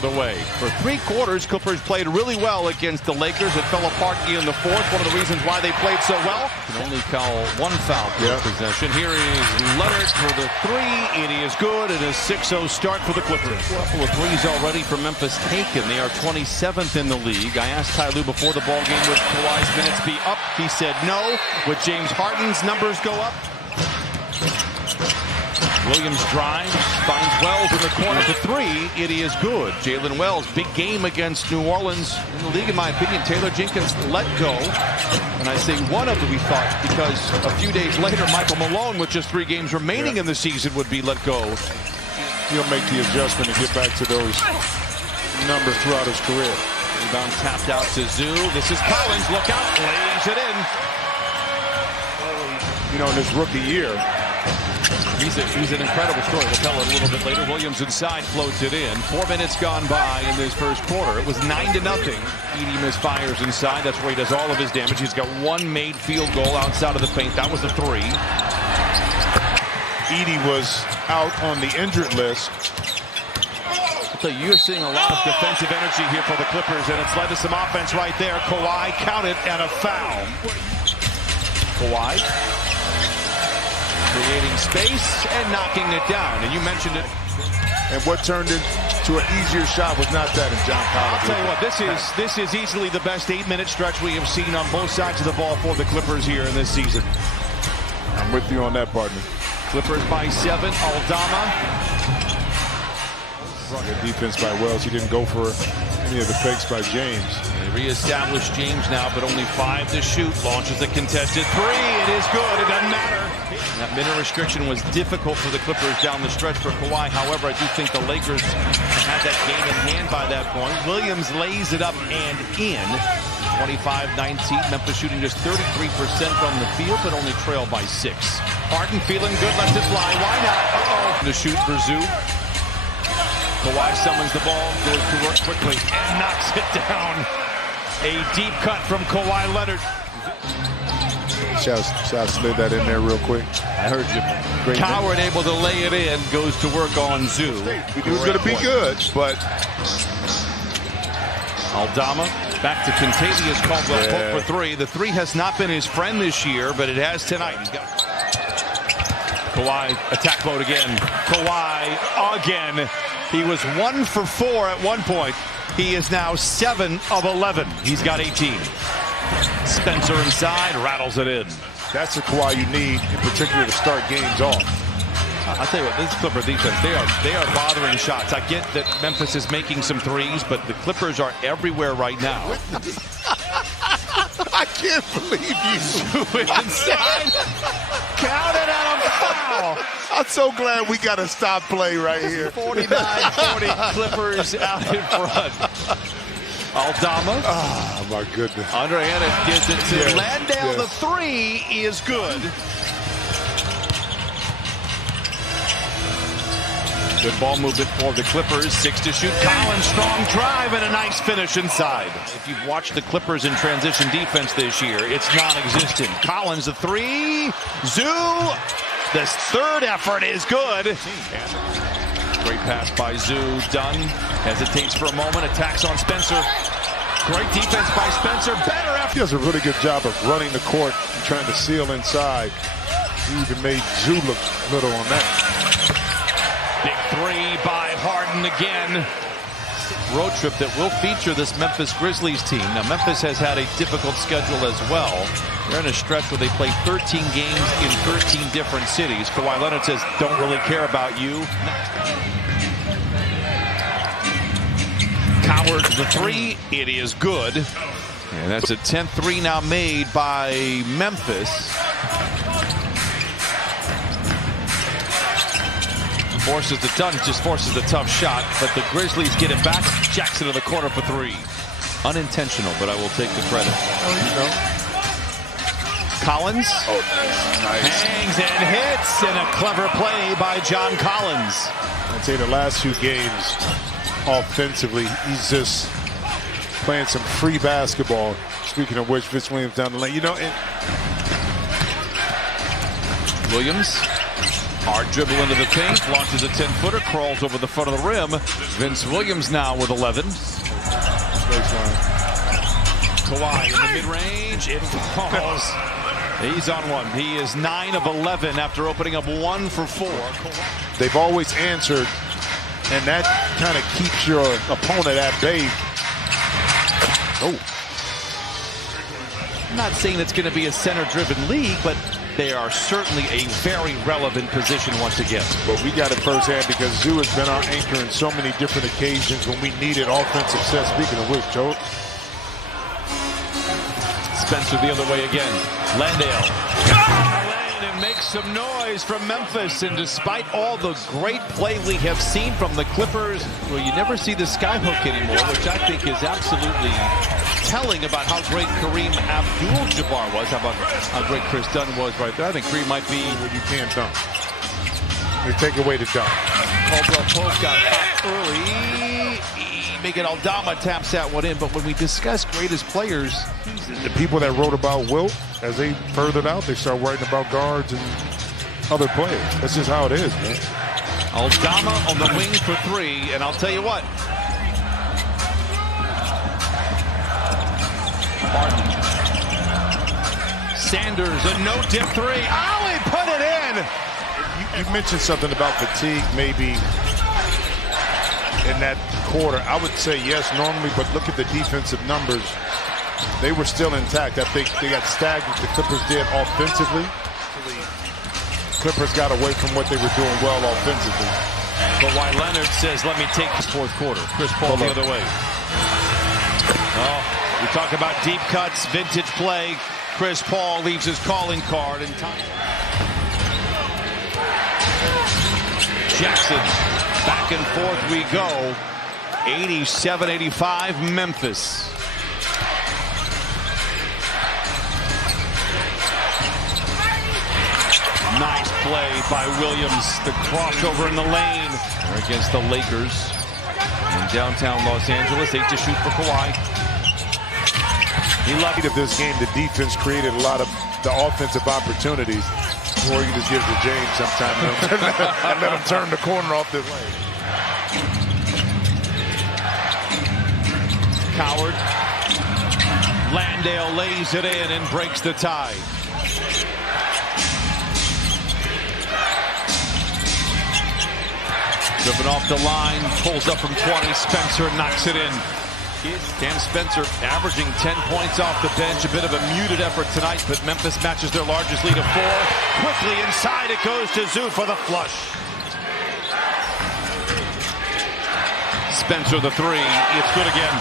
The way. For 3 quarters, Clippers played really well against the Lakers. It fell apart in the 4th. One of the reasons why they played so well. Can only call 1 foul per possession. Here is Leonard for the 3. It is good. And a 6-0 start for the Clippers. A couple of threes already for Memphis taken. They are 27th in the league. I asked Ty Lue before the ball game, would Kawhi's minutes be up? He said no. Would James Harden's numbers go up? Williams drives, finds Wells in the corner for 3. It is good. Jalen Wells, big game against New Orleans. In the league, in my opinion, Taylor Jenkins let go. And I say one of them, we thought, because a few days later, Michael Malone, with just 3 games remaining in the season, would be let go. He'll make the adjustment and get back to those numbers throughout his career. Rebound tapped out to Zoo. This is Collins. Look out. Lays it in. You know, in his rookie year, He's an incredible story. We'll tell it a little bit later. Williams inside, floats it in. 4 minutes gone by in this first quarter. It was 9-0. Edey misfires inside. That's where he does all of his damage. He's got 1 made field goal outside of the paint. That was the 3. Edey was out on the injured list. So you're seeing a lot of defensive energy here for the Clippers, and it's led to some offense right there. Kawhi counted and a foul. Kawhi creating space and knocking it down. And you mentioned it. And what turned into an easier shot was not that in John Collins. I'll tell you what, this is easily the best 8-minute stretch we have seen on both sides of the ball for the Clippers here in this season. I'm with you on that, partner. Clippers by 7. Aldama. Good defense by Wells. He didn't go for any of the fakes by James. They reestablish James now, but only 5 to shoot. Launches a contested 3. It is good. It doesn't matter. That minute restriction was difficult for the Clippers down the stretch for Kawhi. However, I do think the Lakers had that game in hand by that point. Williams lays it up and in. 25-19. Memphis shooting just 33% from the field, but only trailed by 6. Harden feeling good. Lets it fly. Why not? To shoot for Zoo. Kawhi summons the ball, goes to work quickly, and knocks it down. A deep cut from Kawhi Leonard. Shall slid that in there real quick. I heard you. Great Coward thing. Able to lay it in, goes to work on Zoo. It was going to be good, but... Aldama back to Contavious Caldwell for 3. The 3 has not been his friend this year, but it has tonight. He's got Kawhi, attack mode again. Kawhi again. He was 1 for 4 at one point. He is now 7 of 11. He's got 18. Spencer inside, rattles it in. That's the Kawhi you need, in particular, to start games off. I'll tell you what, this Clipper defense, they are bothering shots. I get that Memphis is making some threes, but the Clippers are everywhere right now. I can't believe you. Inside. Counted and a foul. I'm so glad we got to stop play right here. 49-40 Clippers out in front. Aldama. Oh, my goodness. Underhand it gives it to Landale. The 3 is good. Good ball movement for the Clippers. 6 to shoot. Collins, strong drive and a nice finish inside. If you've watched the Clippers in transition defense this year, it's non-existent. Collins, the 3. Zoo. This 3rd effort is good. Great pass by Zoo. Dunn hesitates for a moment. Attacks on Spencer. Great defense by Spencer. Better effort. He does a really good job of running the court and trying to seal inside. He even made Zoo look little on that. Big 3 by Harden again. Road trip that will feature this Memphis Grizzlies team. Now, Memphis has had a difficult schedule as well. They're in a stretch where they play 13 games in 13 different cities. Kawhi Leonard says, don't really care about you. Coward, the 3. It is good. And that's a 10th 3 now made by Memphis. Forces the Dunn, just forces the tough shot, but the Grizzlies get it back. Jackson in the corner for 3. Unintentional, but I will take the credit. Collins hangs and hits, and a clever play by John Collins. I'd say the last 2 games, offensively, he's just playing some free basketball. Speaking of which, Vince Williams down the lane. You know, Williams Hard dribble into the paint, launches a 10-footer, crawls over the front of the rim. Vince Williams now with 11. Kawhi in the mid-range, it falls. He's on one. He is 9 of 11 after opening up 1 for 4. They've always answered, and that kind of keeps your opponent at bay. Oh. I'm not saying it's going to be a center-driven league, but they are certainly a very relevant position once again. But we got it firsthand because Zoo has been our anchor in so many different occasions when we needed offensive success. Speaking of which, Joe. Spencer the other way again. Landale. And makes some noise from Memphis. And despite all the great play we have seen from the Clippers, well, you never see the skyhook anymore, which I think is absolutely telling about how great Kareem Abdul-Jabbar was. How about how great Chris Dunn was right there? I think Kareem might be... Well, you can't dunk. You take away the dunk. Caldwell Pope got hot early. Miguel Aldama taps that one in. But when we discuss greatest players... The people that wrote about Wilt, as they furthered out, they start writing about guards and other players. That's just how it is, man. Aldama on the wing for 3, and I'll tell you what. Martin. Sanders, a no-dip 3. Oh, he put it in! You mentioned something about fatigue, maybe in that quarter. I would say yes, normally, but look at the defensive numbers. They were still intact. I think they got stagnant. The Clippers did offensively. Clippers got away from what they were doing well offensively. Kawhi Leonard says, let me take this fourth quarter. Chris Paul the other way. Oh, we talk about deep cuts, vintage play. Chris Paul leaves his calling card in time. Jackson, back and forth we go. 87-85 Memphis. Nice play by Williams. The crossover in the lane. They're against the Lakers in downtown Los Angeles. 8 to shoot for Kawhi. He loved of this game. The defense created a lot of the offensive opportunities. Or you just give it to James sometime and let him turn the corner off the way. Coward. Landale lays it in and breaks the tie. Driven off the line, pulls up from 20. Spencer knocks it in. Cam Spencer averaging 10 points off the bench. A bit of a muted effort tonight, but Memphis matches their largest lead of 4. Quickly inside, it goes to Zoo for the flush. Spencer the 3. It's good again.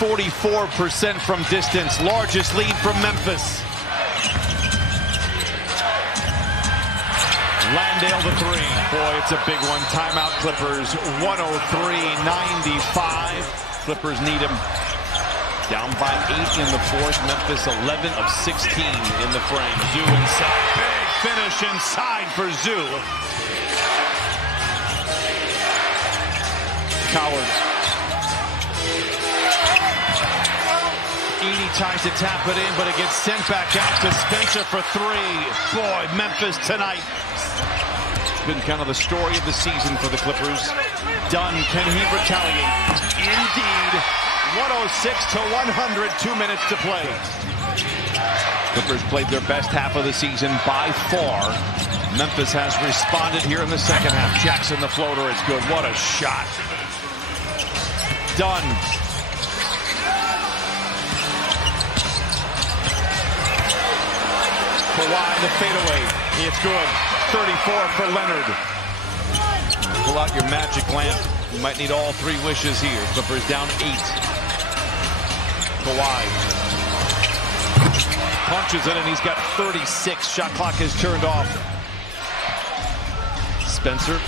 44% from distance. Largest lead from Memphis. Landale the 3. Boy, it's a big one. Timeout Clippers. 103-95. Clippers need him. Down by 8 in the fourth. Memphis 11 of 16 in the frame. Zoo inside. Big finish inside for Zoo. Coward. Edey tries to tap it in, but it gets sent back out to Spencer for 3. Boy, Memphis tonight. Been kind of the story of the season for the Clippers. Dunn, can he retaliate? Indeed. 106-100, 2 minutes to play. Clippers played their best half of the season by far. Memphis has responded here in the second half. Jackson the floater, it's good. What a shot. Dunn. Kawhi the fadeaway. It's good. 34 for Leonard. Pull out your magic lamp. You might need all 3 wishes here. Clippers down 8. Kawhi punches it, and he's got 36. Shot clock is turned off. Spencer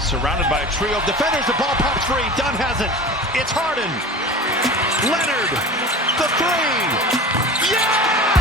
surrounded by a trio of defenders. The ball pops free. Dunn has it. It's Harden. Leonard. The 3. Yeah!